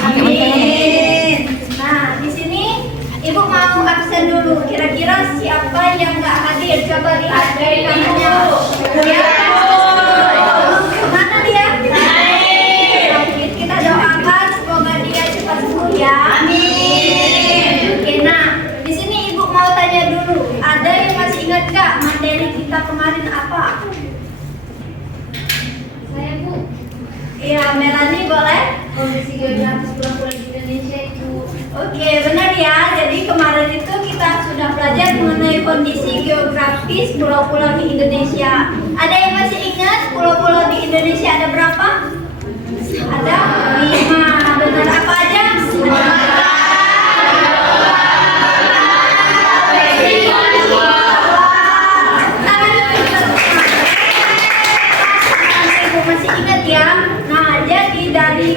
Amin. Nah, di sini Ibu mau absen dulu. Kira-kira siapa yang nggak hadir? Coba lihat dari kanannya. Mana dia? Kita doakan semoga dia cepat sembuh ya. Amin. Oke, nah di sini Ibu mau tanya dulu. Ada yang masih ingat nggak materi kita kemarin apa? Saya Bu. Iya, Melani boleh? Kondisi geografis pulau-pulau di Indonesia itu. Oke, benar ya. Jadi kemarin itu kita sudah belajar mengenai kondisi geografis pulau-pulau di Indonesia. Ada yang masih ingat pulau-pulau di Indonesia ada berapa? Ada 5. Benar, apa aja? Ibu masih ingat ya? Nah, jadi dari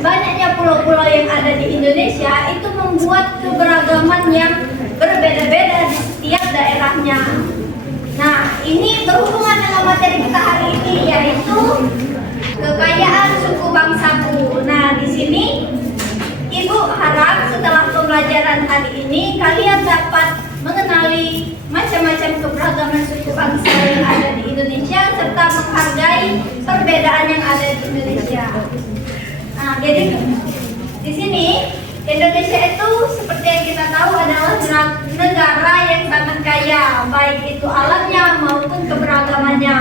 banyaknya pulau-pulau yang ada di Indonesia itu membuat keberagaman yang berbeda-beda di setiap daerahnya. Nah, ini berhubungan dengan materi kita hari ini, yaitu kekayaan suku bangsaku. Nah, di sini Ibu harap setelah pembelajaran hari ini kalian dapat mengenali macam-macam keberagaman suku bangsa yang ada di Indonesia serta menghargai perbedaan yang ada di Indonesia. Nah, jadi di sini Indonesia itu seperti yang kita tahu adalah negara yang sangat kaya, baik itu alamnya maupun keberagamannya,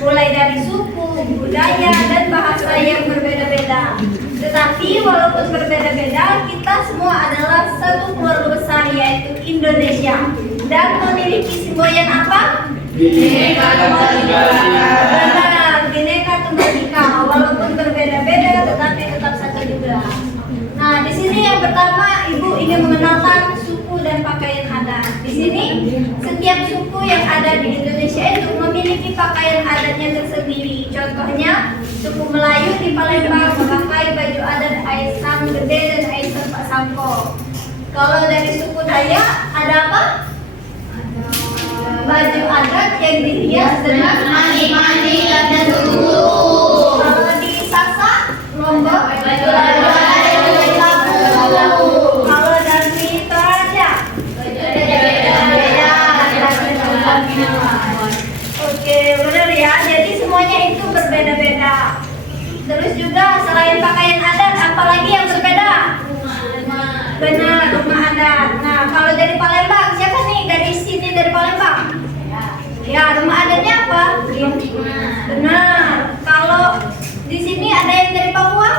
mulai dari suku, budaya, dan bahasa yang berbeda-beda. Tetapi walaupun berbeda-beda, kita semua adalah satu keluarga besar yaitu Indonesia dan memiliki semboyan apa? Bhinneka Tunggal Ika. Benar, Bhinneka Tunggal Ika. Walaupun berbeda-beda, tetapi tetap satu juga. Nah, di sini yang pertama Ibu ingin mengenalkan suku dan pakaian adat. Di sini setiap suku yang ada di Indonesia itu memiliki pakaian adatnya tersendiri. Contohnya suku Melayu di Palembang memakai baju adat Aisam Gede dan Aisam Pak Sampo. Kalau dari suku Dayak ada apa? Baju adat yang dihias dengan mani-mani dan dulu. Kalau di Sasak, Lombok, baju adat. Kalau dari Toraja, beda-beda. Oke, benar ya. Jadi semuanya itu berbeda-beda. Terus juga selain pakaian adat, apalagi yang berbeda? Benar, rumah adat. Nah, kalau dari Palembang, siapa nih dari sini dari Palembang? Ya, rumah adatnya apa? Benar. Kalau di sini ada yang dari Papua?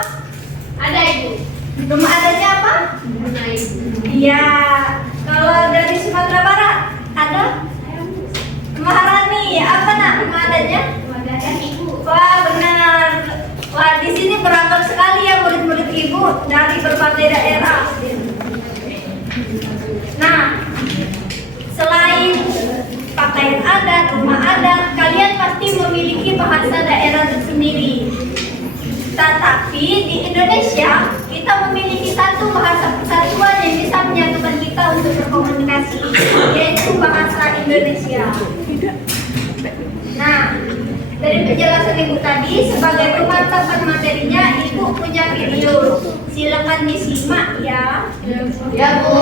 Ada Ibu. Rumah adatnya apa? Iya. Kalau dari Sumatera Barat ada? Maharani. Apa nak rumah adatnya? Wah, benar. Wah, di sini beragam sekali ya murid-murid Ibu dari berbagai daerah. Nah, selain pakaian adat, rumah adat, kalian pasti memiliki bahasa daerah tersendiri. Tetapi di Indonesia kita memiliki satu bahasa persatuan yang bisa menyatukan kita untuk berkomunikasi, yaitu bahasa Indonesia. Nah, dari penjelasan Ibu tadi, sebagai pemantapan materinya, Ibu punya video. Silakan disimak ya. Ya, Bu.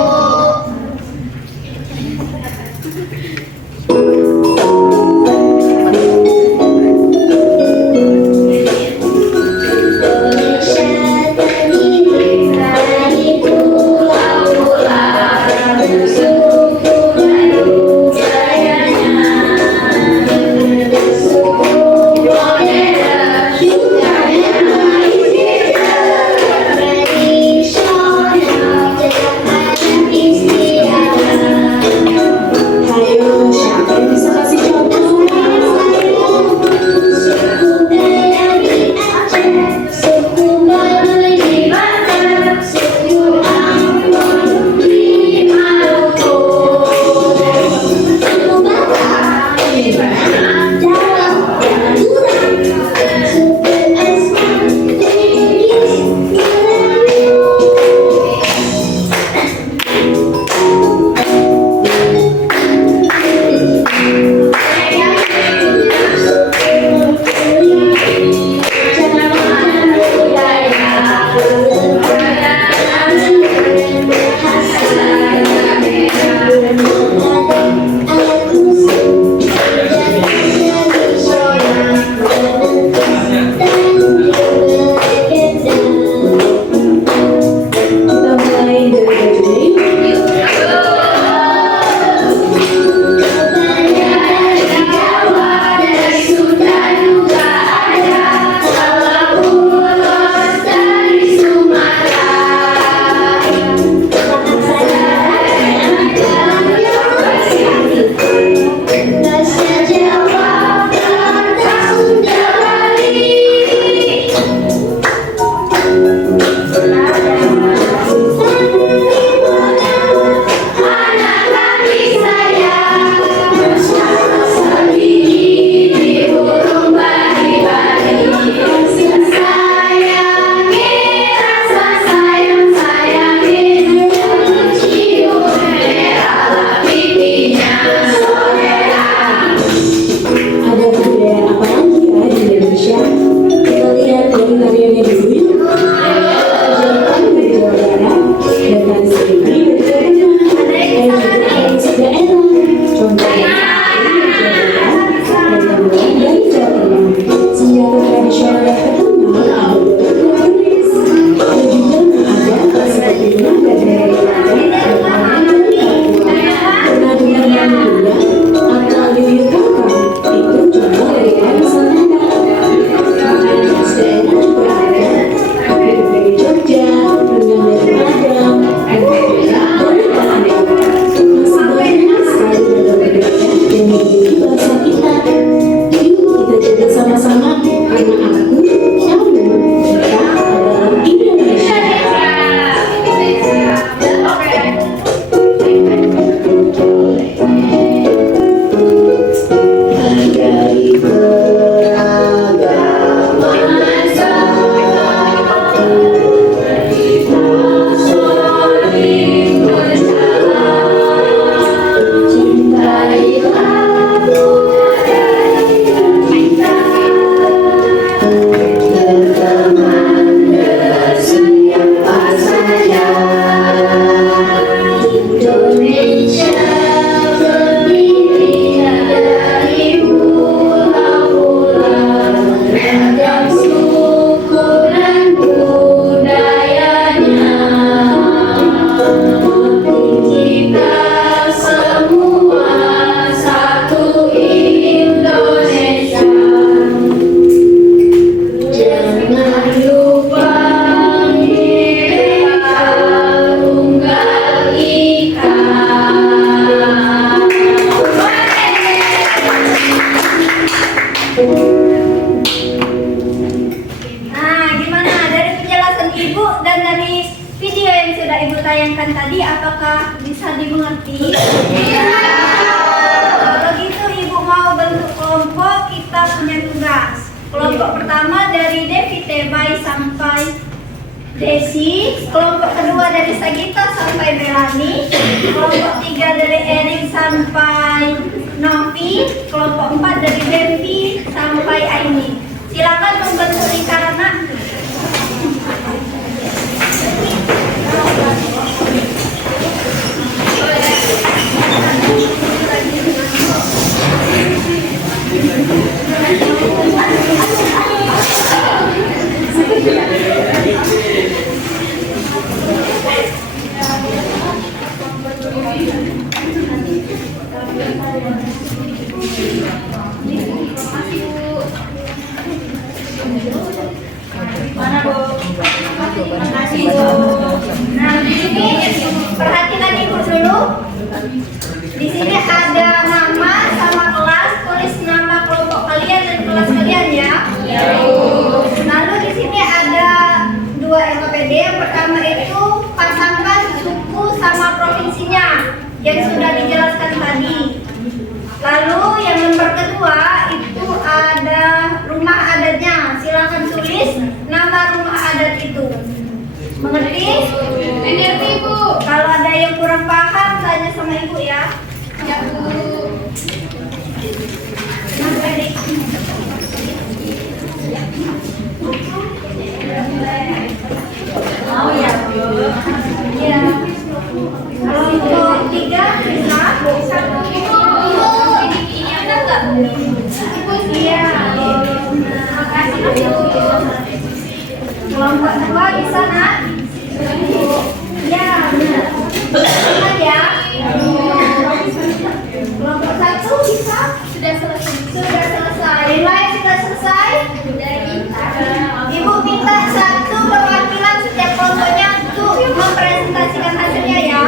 Ayo, Desi, kelompok kedua dari Sagita sampai Melani, kelompok 3 dari Erik sampai Novi, kelompok 4 dari Bambi sampai Aini. Silakan membentuk lingkaran, Nak. Mana, Bu? Terima kasih, Bu. Nah, di sini perhatikan Ibu dulu. Di sini ada nama sama kelas, tulis nama kelompok kalian dan kelas kalian ya. Lalu di sini ada 2 LKPD. Yang pertama itu pasangkan suku sama provinsinya yang sudah dijelaskan tadi. Lalu yang nomor kedua itu ada rumah adatnya. Silakan tulis nama rumah adat itu. Mengerti? Mengerti, Bu. Kalau ada yang kurang paham tanya sama Ibu ya. Ya, Bu. Nah, Erik. Oh ya, Bu. Iya. Kalau untuk 3 bisa. Ini ada nggak? Iya. Makasih, Bu. Kelompok 2 bisa, Nak? Ya, benar. Benar ya. Kelompok 1 bisa? Sudah selesai. Sudah selesai. Yang lain sudah selesai? Ibu minta 1 perwakilan setiap kelompoknya untuk mempresentasikan hasilnya ya.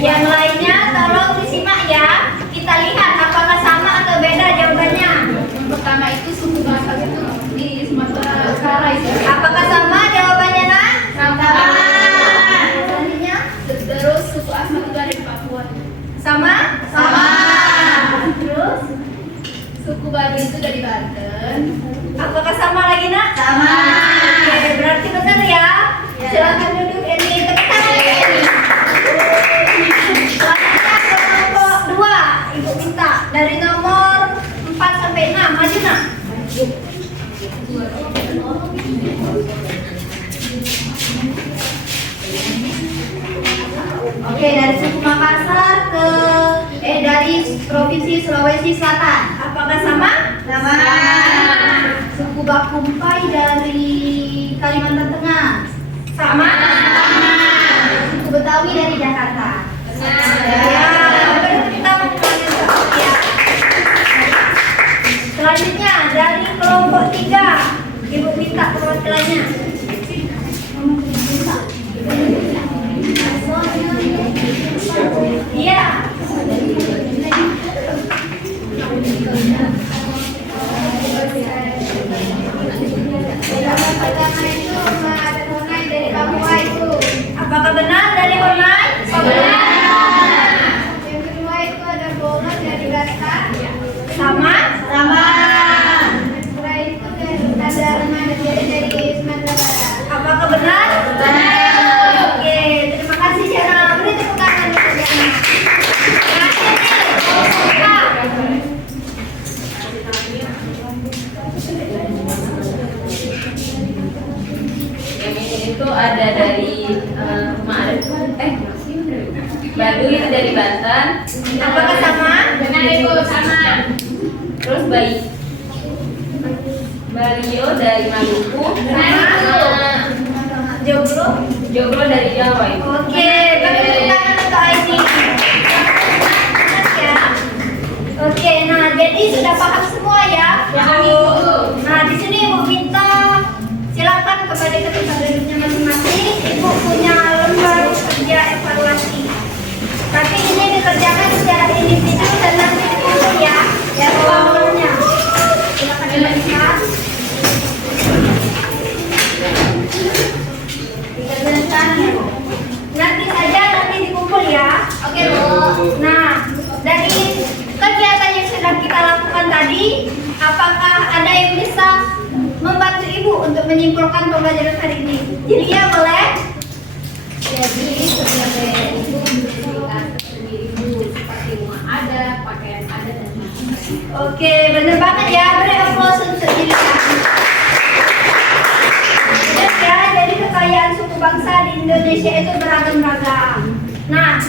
Yang lainnya tolong disimak ya. Kita lihat apakah sama atau beda jawabannya. Pertama itu suku bahasa itu di Sumatera Utara itu. Apakah sama jawabannya, Nak? Sama. Selanjutnya Terus suku Asmat itu ada di Papua. sama? Sama. Terus Suku Baduy itu dari Banten. apakah sama lagi, Nak? Sama. Oke, berarti benar ya. Silakan duduk ini tepuk tangan ini. Selanjutnya kelompok 2, Ibu minta dari nomor 4 sampai 6 maju, Nak. Oke, dari suku Makassar ke dari Provinsi Sulawesi Selatan. Apakah sama? Sama. Suku Bakumpai dari Kalimantan Tengah. Sama? Suku Betawi dari Jakarta. Ya, berarti kita mengulangi ya. Selanjutnya dari kelompok 3, Ibu minta perwakilannya. Iya. Apakah benar dari online? Benar. Yang kedua itu ada bonus dari Batak. Sama? Sama. Setelah itu ada remaja dari Sumatera Barat. Apakah benar? Benar. Oke, terima kasih Jana. Beri tepuk tangan untuk Jana. Terakhir nih, Pak. Yang ini itu ada dari rumah adat Baduy itu dari Banten. Apakah sama? Benar, Ibu. Sama. Terus Balio dari Maluku. Joglo. Joglo dari Jawa itu. Oke, beri tepuk tangan untuk Aini. Ya. Oke, nah jadi sudah paham semua ya? Paham, Ibu. Nah, di sini Ibu minta silakan kembali ke tempat duduknya masing-masing. Ibu punya lembar kerja evaluasi. Tapi ini dikerjakan secara individu dan nanti dikumpul ya. Ya, kelompoknya. Silakan dilanjutkan. Dikerjakan. Nanti saja nanti dikumpul ya. Oke, Bu. Nah, menyimpulkan pembelajaran hari ini. Jilia boleh? Jadi sebenarnya itu diberikan sendiri dulu seperti rumah ada, pakaian ada dan macam-macam. Oke, bener banget ya. Beri aplaus untuk Jilia. Ya, jadi kekayaan suku bangsa di Indonesia itu beragam-ragam. Nah,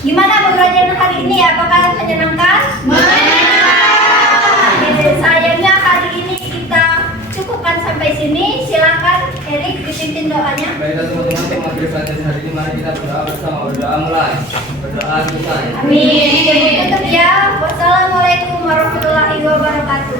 gimana pembelajaran hari ini? Apakah menyenangkan? Oke, sayangnya hari ini kita cukupkan sampai sini. Silakan Erik dipimpin doanya. Baiklah teman-teman, untuk materi pelajaran hari ini mari kita berdoa bersama. Berdoa mulai. Berdoa selesai. Amin. Tutup ya. Wassalamualaikum warahmatullahi wabarakatuh.